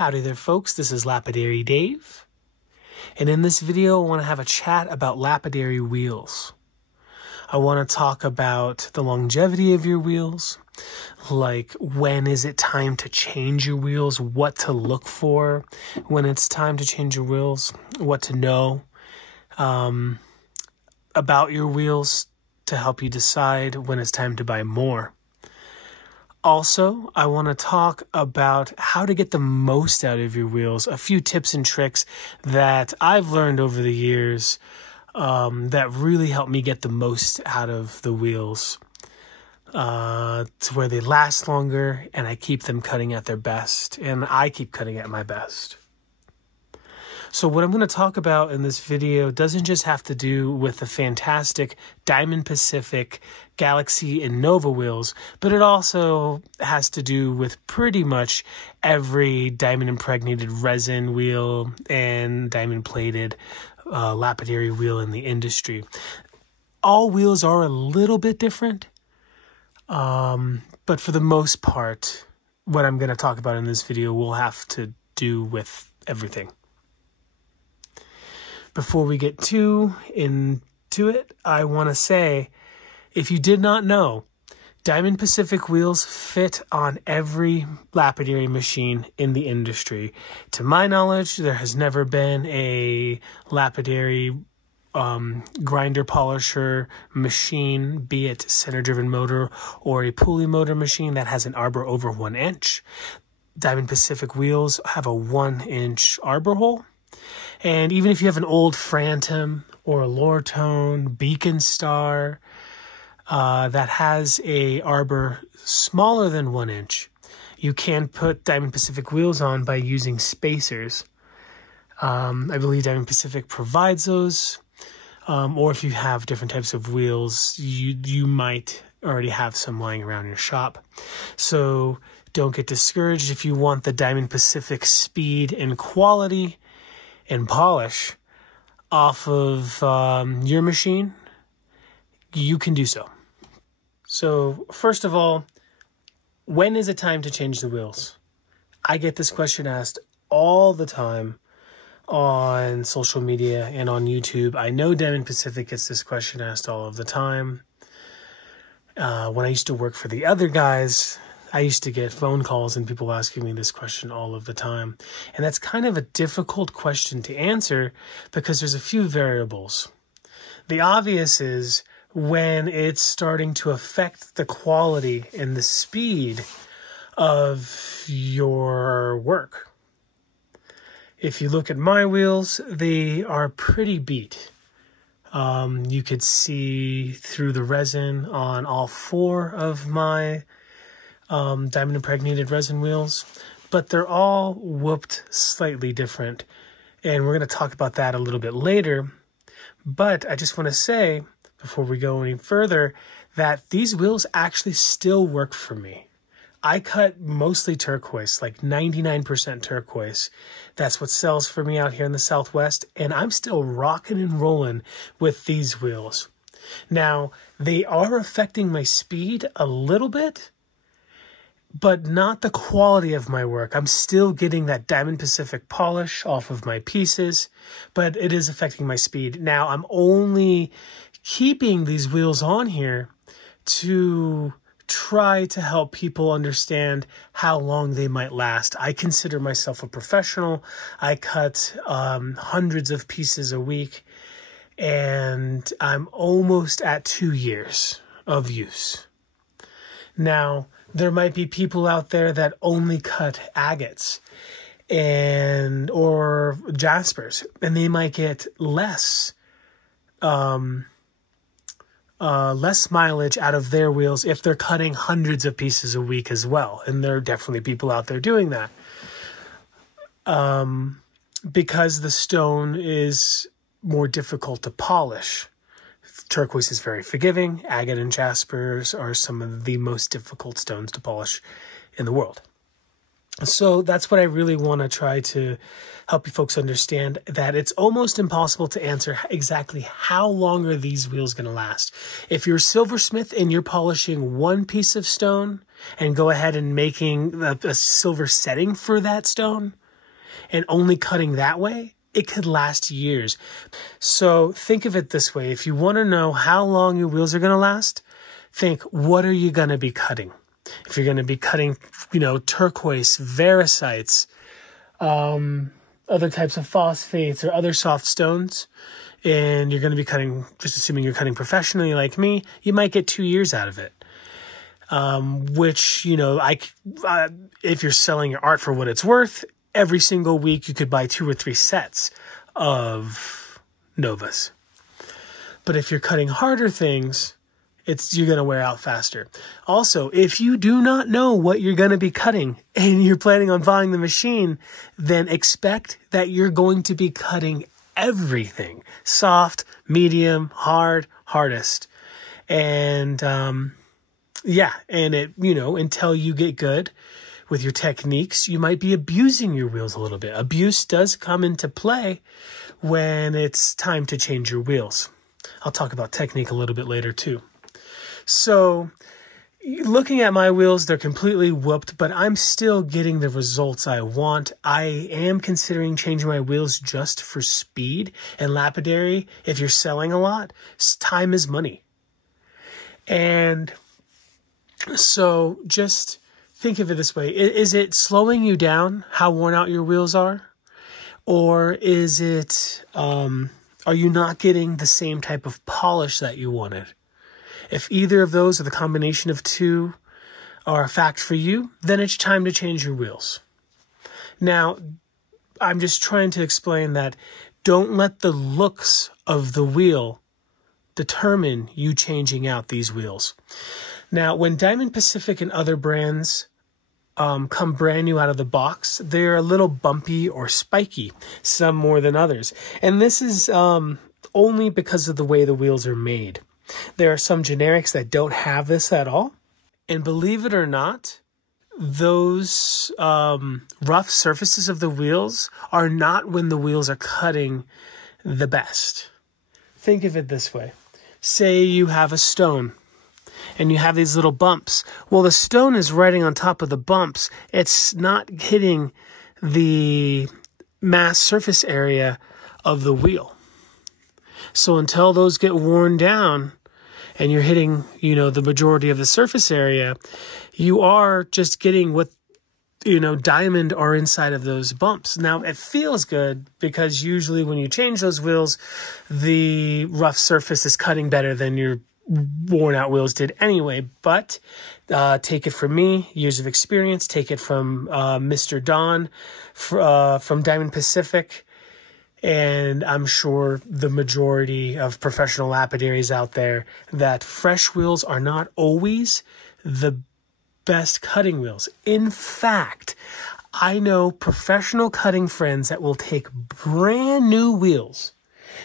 Howdy there, folks. This is Lapidary Dave. And in this video, I want to have a chat about lapidary wheels. I want to talk about the longevity of your wheels, like when is it time to change your wheels, what to look for when it's time to change your wheels, what to know about your wheels to help you decide when it's time to buy more. Also, I want to talk about how to get the most out of your wheels, a few tips and tricks that I've learned over the years that really help me get the most out of the wheels to where they last longer and I keep them cutting at their best, and I keep cutting at my best. So what I'm going to talk about in this video doesn't just have to do with the fantastic Diamond Pacific, Galaxy, and Nova wheels, but it also has to do with pretty much every diamond-impregnated resin wheel and diamond-plated lapidary wheel in the industry. All wheels are a little bit different, but for the most part, what I'm going to talk about in this video will have to do with everything. Before we get too into it, I want to say, if you did not know, Diamond Pacific wheels fit on every lapidary machine in the industry. To my knowledge, there has never been a lapidary grinder polisher machine, be it center-driven motor or a pulley motor machine, that has an arbor over 1 inch. Diamond Pacific wheels have a 1-inch arbor hole. And even if you have an old Phantom or a Lortone, Beacon Star that has a arbor smaller than 1 inch, you can put Diamond Pacific wheels on by using spacers. I believe Diamond Pacific provides those, or if you have different types of wheels, you might already have some lying around your shop. So don't get discouraged if you want the Diamond Pacific speed and quality and polish off of your machine, you can do so. So first of all, when is it time to change the wheels? I get this question asked all the time on social media and on YouTube. I know Diamond Pacific gets this question asked all of the time. When I used to work for the other guys, I used to get phone calls and people asking me this question all of the time. And that's kind of a difficult question to answer because there's a few variables. The obvious is when it's starting to affect the quality and the speed of your work. If you look at my wheels, they are pretty beat. You could see through the resin on all 4 of my diamond impregnated resin wheels, but they're all whooped slightly different, and we're going to talk about that a little bit later. But I just want to say, before we go any further, that these wheels actually still work for me. I cut mostly turquoise, like 99% turquoise. That's what sells for me out here in the Southwest, and I'm still rocking and rolling with these wheels. Now, they are affecting my speed a little bit, but not the quality of my work. I'm still getting that Diamond Pacific polish off of my pieces, but it is affecting my speed. Now, I'm only keeping these wheels on here to try to help people understand how long they might last. I consider myself a professional. I cut hundreds of pieces a week, and I'm almost at 2 years of use. Now, there might be people out there that only cut agates or jaspers, and they might get less mileage out of their wheels if they're cutting hundreds of pieces a week as well. And there are definitely people out there doing that. Because the stone is more difficult to polish. Turquoise is very forgiving. Agate and jaspers are some of the most difficult stones to polish in the world. So that's what I really want to try to help you folks understand, that it's almost impossible to answer exactly how long are these wheels going to last. If you're a silversmith and you're polishing one piece of stone and go ahead and making a silver setting for that stone, and only cutting that way, it could last years. So think of it this way. If you want to know how long your wheels are going to last, think, what are you going to be cutting? If you're going to be cutting, turquoise, varicites, other types of phosphates or other soft stones, and you're going to be cutting, just assuming you're cutting professionally like me, you might get 2 years out of it. Which, if you're selling your art for what it's worth, every single week you could buy 2 or 3 sets of Novas. But if you're cutting harder things, you're going to wear out faster. Also, if you do not know what you're going to be cutting and you're planning on buying the machine, then expect that you're going to be cutting everything. Soft, medium, hard, hardest. And, and until you get good with your techniques, you might be abusing your wheels a little bit. Abuse does come into play when it's time to change your wheels. I'll talk about technique a little bit later too. So looking at my wheels, they're completely whooped, but I'm still getting the results I want. I am considering changing my wheels just for speed. And lapidary, if you're selling a lot, time is money. And so just think of it this way. Is it slowing you down how worn out your wheels are? Or is it, are you not getting the same type of polish that you wanted? If either of those or the combination of two are a fact for you, then it's time to change your wheels. Now, I'm just trying to explain that don't let the looks of the wheel determine you changing out these wheels. Now, when Diamond Pacific and other brands come brand new out of the box, they're a little bumpy or spiky, some more than others. And this is only because of the way the wheels are made. There are some generics that don't have this at all. And believe it or not, those rough surfaces of the wheels are not when the wheels are cutting the best. Think of it this way. Say you have a stone and you have these little bumps. Well, the stone is riding on top of the bumps. It's not hitting the mass surface area of the wheel. So until those get worn down and you're hitting, the majority of the surface area, you are just getting what, diamond are inside of those bumps. Now, it feels good because usually when you change those wheels, the rough surface is cutting better than your worn out wheels did anyway. But take it from me, years of experience. Take it from Mr. Don from Diamond Pacific. And I'm sure the majority of professional lapidaries out there that fresh wheels are not always the best cutting wheels. In fact, I know professional cutting friends that will take brand new wheels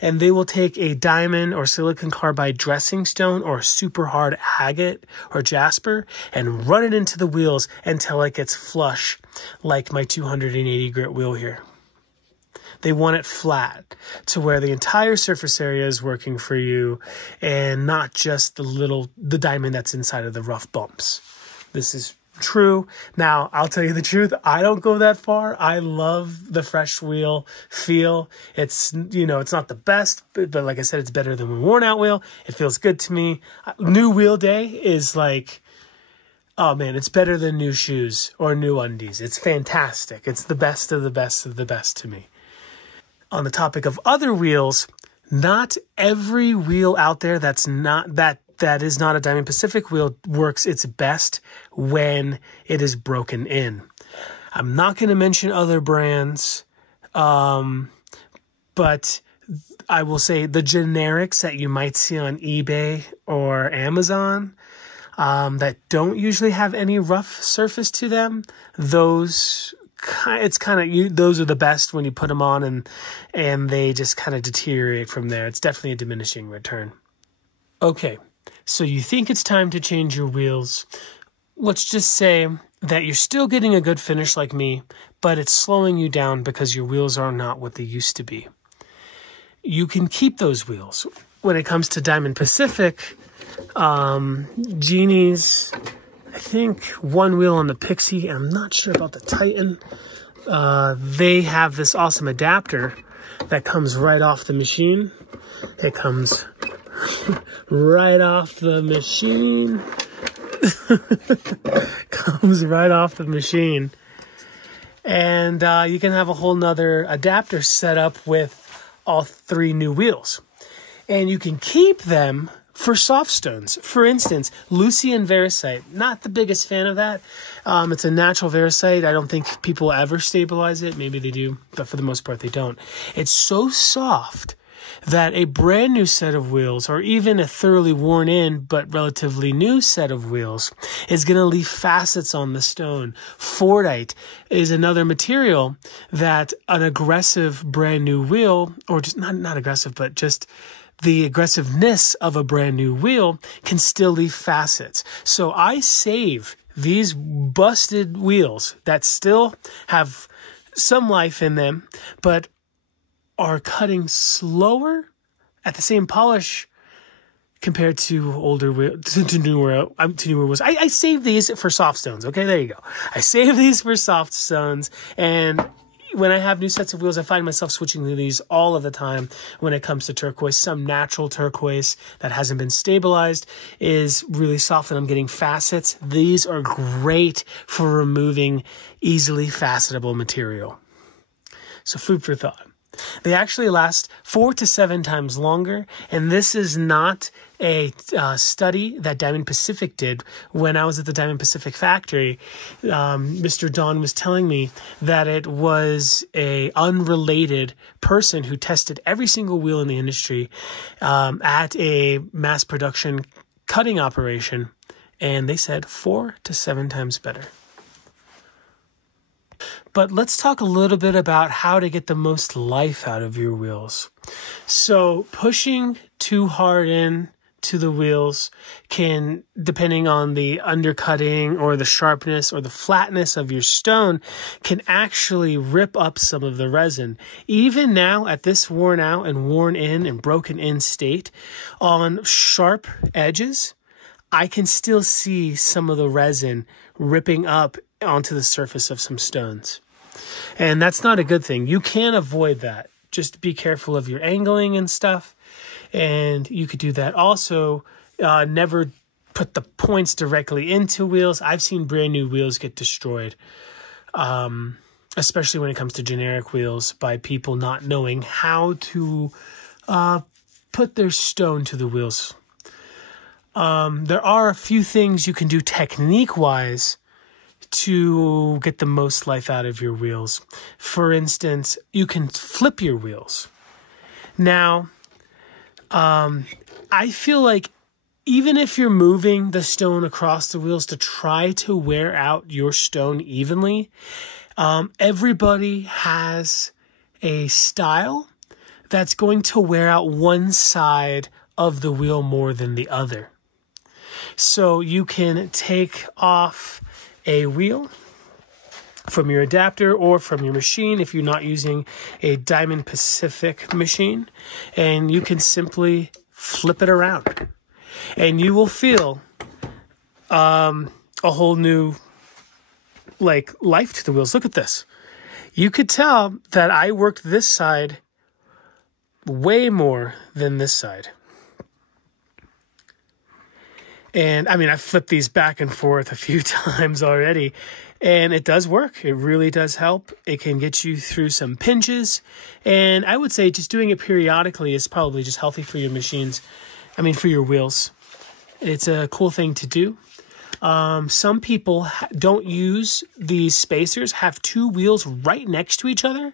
and they will take a diamond or silicon carbide dressing stone or super hard agate or jasper and run it into the wheels until it gets flush, like my 280 grit wheel here. They want it flat to where the entire surface area is working for you and not just the diamond that's inside of the rough bumps. This is true. Now, I'll tell you the truth. I don't go that far. I love the fresh wheel feel. It's, it's not the best, but like I said, it's better than a worn out wheel. It feels good to me. New wheel day is like, oh man, it's better than new shoes or new undies. It's fantastic. It's the best of the best of the best to me. On the topic of other wheels, not every wheel out there that is not a Diamond Pacific wheel works its best when it is broken in. I'm not going to mention other brands, but I will say the generics that you might see on eBay or Amazon that don't usually have any rough surface to them, those are the best when you put them on and they just kind of deteriorate from there. It's definitely a diminishing return. Okay, so you think it's time to change your wheels. Let's just say that you're still getting a good finish like me, but it's slowing you down because your wheels are not what they used to be. You can keep those wheels. When it comes to Diamond Pacific, Genie's I think one wheel on the Pixie. I'm not sure about the Titan. They have this awesome adapter that comes right off the machine. It comes right off the machine. Comes right off the machine. And you can have a whole nother adapter set up with all 3 new wheels. And you can keep them for soft stones. For instance, Lucian Variscite. Not the biggest fan of that. It's a natural Variscite. I don't think people ever stabilize it. Maybe they do, but for the most part they don't. It's so soft that a brand new set of wheels, or even a thoroughly worn in but relatively new set of wheels, is going to leave facets on the stone. Fordite is another material that an aggressive brand new wheel, or just not aggressive, but just the aggressiveness of a brand new wheel can still leave facets. So I save these busted wheels that still have some life in them, but are cutting slower at the same polish compared to older wheels, to newer wheels. I save these for soft stones. Okay, there you go. I save these for soft stones, and when I have new sets of wheels, I find myself switching to these all of the time when it comes to turquoise. Some natural turquoise that hasn't been stabilized is really soft and I'm getting facets. These are great for removing easily facetable material. So food for thought. They actually last 4 to 7 times longer, and this is not a study that Diamond Pacific did. When I was at the Diamond Pacific factory, Mr. Don was telling me that it was a unrelated person who tested every single wheel in the industry at a mass production cutting operation, and they said 4 to 7 times better. But let's talk a little bit about how to get the most life out of your wheels. So pushing too hard in to the wheels can, depending on the undercutting or the sharpness or the flatness of your stone, can actually rip up some of the resin. Even now at this worn out and worn in and broken in state, on sharp edges, I can still see some of the resin ripping up onto the surface of some stones. And that's not a good thing. You can avoid that. Just be careful of your angling and stuff. And you could do that. Also, never put the points directly into wheels. I've seen brand new wheels get destroyed, especially when it comes to generic wheels, by people not knowing how to put their stone to the wheels. There are a few things you can do technique-wise to get the most life out of your wheels. For instance, you can flip your wheels. Now, I feel like even if you're moving the stone across the wheels to try to wear out your stone evenly, everybody has a style that's going to wear out one side of the wheel more than the other. So you can take off a wheel from your adapter or from your machine if you're not using a Diamond Pacific machine, and you can simply flip it around and you will feel a whole new life to the wheels. Look at this. You could tell that I worked this side way more than this side. And I mean, I've flipped these back and forth a few times already, and it does work. It really does help. It can get you through some pinches. And I would say just doing it periodically is probably just healthy for your machines. I mean, for your wheels. It's a cool thing to do. Some people don't use these spacers, have 2 wheels right next to each other.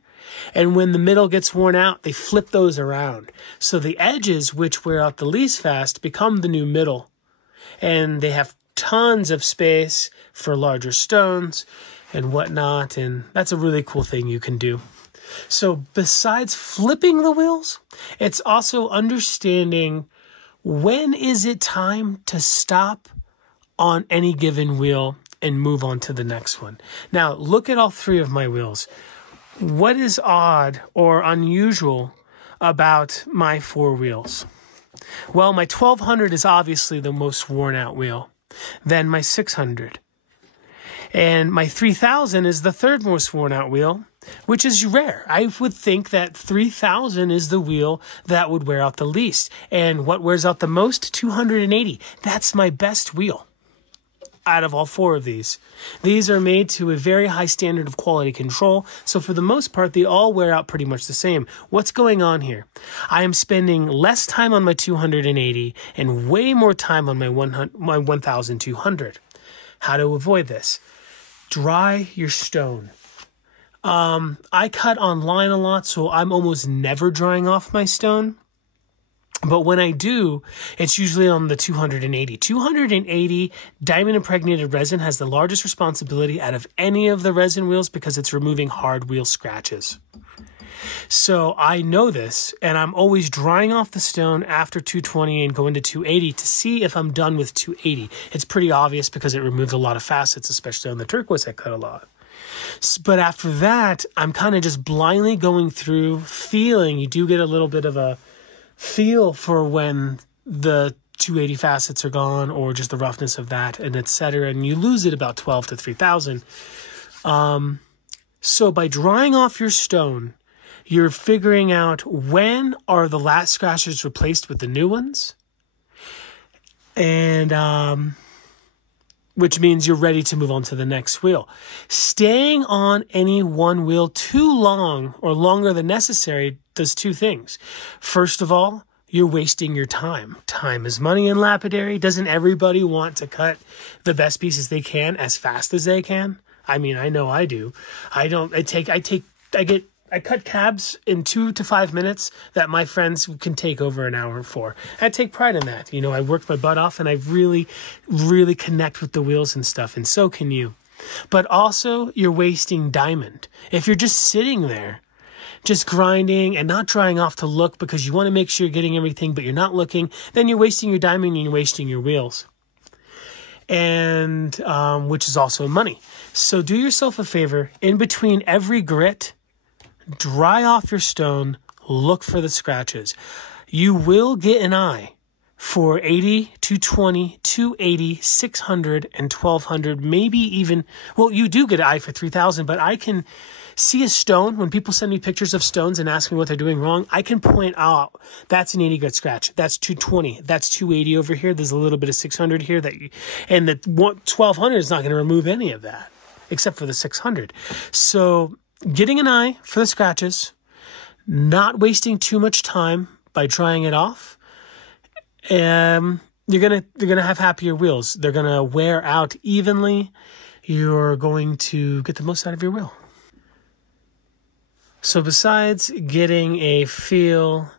And when the middle gets worn out, they flip those around. So the edges, which wear out the least fast, become the new middle. And they have tons of space for larger stones and whatnot. And that's a really cool thing you can do. So besides flipping the wheels, it's also understanding when is it time to stop on any given wheel and move on to the next one. Now, look at all 3 of my wheels. What is odd or unusual about my 4 wheels? Well, my 1200 is obviously the most worn out wheel. then my 600. And my 3000 is the third most worn out wheel, which is rare. I would think that 3000 is the wheel that would wear out the least. And what wears out the most? 280. That's my best wheel out of all four of these. These are made to a very high standard of quality control. So for the most part, they all wear out pretty much the same. What's going on here? I am spending less time on my 280 and way more time on my 1200. How to avoid this? Dry your stone. I cut online a lot, so I'm almost never drying off my stone. But when I do, it's usually on the 280. 280 diamond impregnated resin has the largest responsibility out of any of the resin wheels because it's removing hard wheel scratches. So I know this, and I'm always drying off the stone after 220 and going to 280 to see if I'm done with 280. It's pretty obvious because it removes a lot of facets, especially on the turquoise I cut a lot. But after that, I'm kind of just blindly going through, feeling. You do get a little bit of a feel for when the 280 facets are gone or just the roughness of that, and etc. And you lose it about 12 to 3000. So by drying off your stone, you're figuring out when are the last scratches replaced with the new ones. And which means you're ready to move on to the next wheel. Staying on any one wheel too long or longer than necessary does two things. First of all, you're wasting your time. Time is money in lapidary. Doesn't everybody want to cut the best pieces they can as fast as they can? I mean, I know I do. I cut cabs in 2 to 5 minutes that my friends can take over an hour for. I take pride in that. You know, I worked my butt off and I really, really connect with the wheels and stuff, and so can you. But also, you're wasting diamond. If you're just sitting there, just grinding and not drying off to look because you want to make sure you're getting everything, but you're not looking, then you're wasting your diamond and you're wasting your wheels. And, which is also money. So do yourself a favor, in between every grit, dry off your stone, look for the scratches. You will get an eye for 80, 220, 280, 600, and 1200, maybe even, well, you do get an eye for 3000, but I can see a stone. When people send me pictures of stones and ask me what they're doing wrong, I can point out, that's an 80 grit scratch. That's 220. That's 280 over here. There's a little bit of 600 here, and the 1200 is not going to remove any of that, except for the 600. So getting an eye for the scratches, not wasting too much time by drying it off, you're gonna have happier wheels. They're gonna wear out evenly. You're going to get the most out of your wheel. So besides getting a feel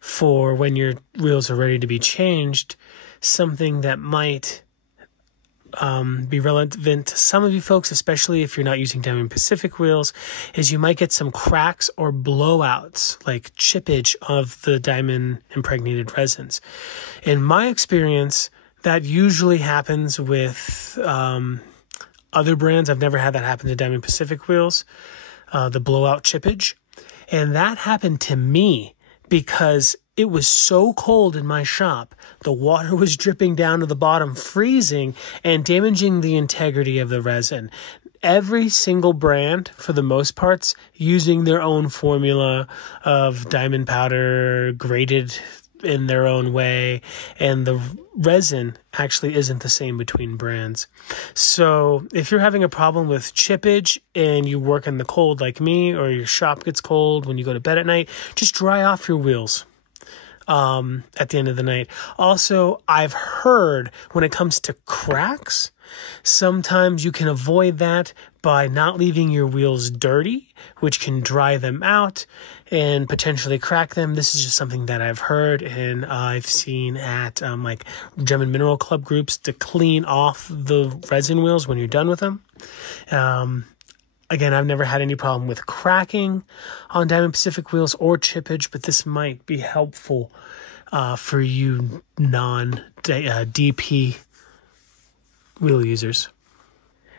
for when your wheels are ready to be changed, something that might be relevant to some of you folks, especially if you're not using Diamond Pacific wheels, is you might get some cracks or blowouts, like chippage of the diamond impregnated resins. In my experience, that usually happens with other brands. I've never had that happen to Diamond Pacific wheels, the blowout chippage. And that happened to me because it was so cold in my shop. The water was dripping down to the bottom, freezing and damaging the integrity of the resin. Every single brand, for the most parts, using their own formula of diamond powder, graded in their own way, and the resin actually isn't the same between brands. So if you're having a problem with chippage and you work in the cold like me, or your shop gets cold when you go to bed at night, just dry off your wheels at the end of the night. Also, I've heard when it comes to cracks, sometimes you can avoid that by not leaving your wheels dirty, which can dry them out and potentially crack them. This is just something that I've heard and I've seen at like Gem and Mineral Club groups to clean off the resin wheels when you're done with them. Again, I've never had any problem with cracking on Diamond Pacific wheels or chippage, but this might be helpful for you non-DP wheel users.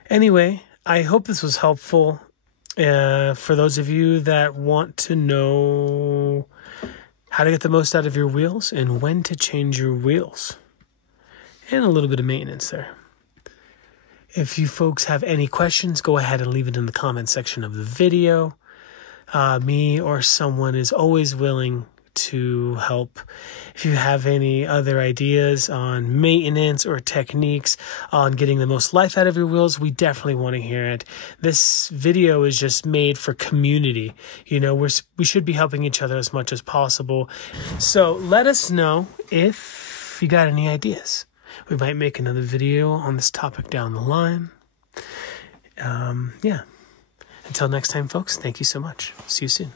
Anyway, I hope this was helpful for those of you that want to know how to get the most out of your wheels and when to change your wheels. and a little bit of maintenance there. If you folks have any questions, go ahead and leave it in the comment section of the video. Me or someone is always willing to help. If you have any other ideas on maintenance or techniques on getting the most life out of your wheels, we definitely want to hear it. This video is just made for community. You know, we should be helping each other as much as possible. So let us know if you got any ideas. We might make another video on this topic down the line. Yeah. Until next time, folks, thank you so much. See you soon.